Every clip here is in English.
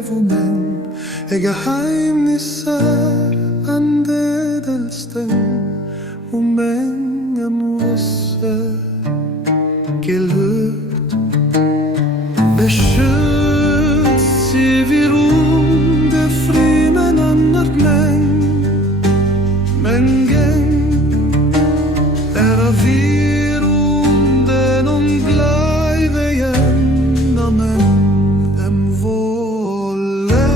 lever men. Geheimnisse an det edelsten, mängden måste gelöst. Beschützt sie wir det fri men annat mängen era wir den bleibe igen men volle.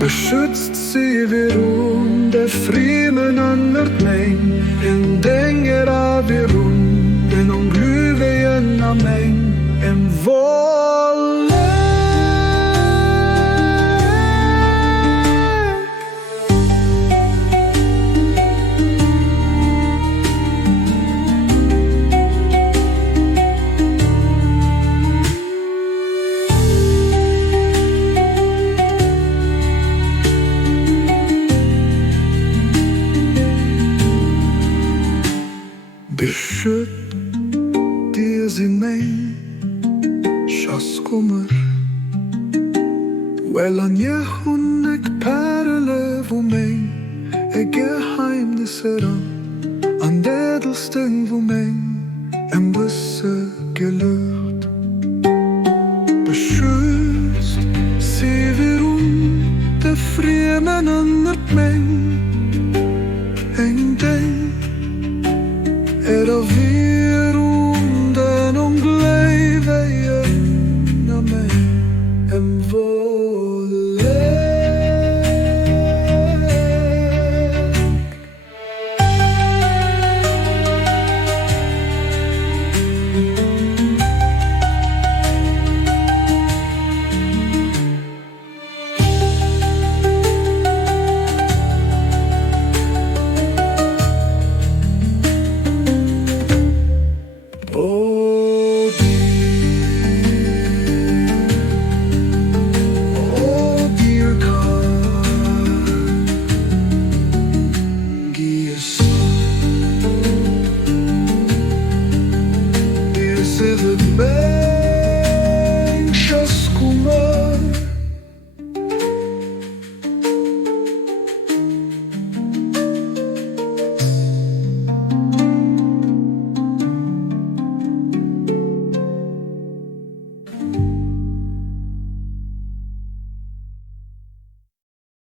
Beschützt sie wir det fri men annat mäng, en dängera vi den glöve gärna mäng, en volle. Beschütt dir sie mig, kommer Wellan jag hunnek perlöv och mig geheimnisser an edelsten wo mig en busse gelöst. Beschützt sie wir det fri men annat mig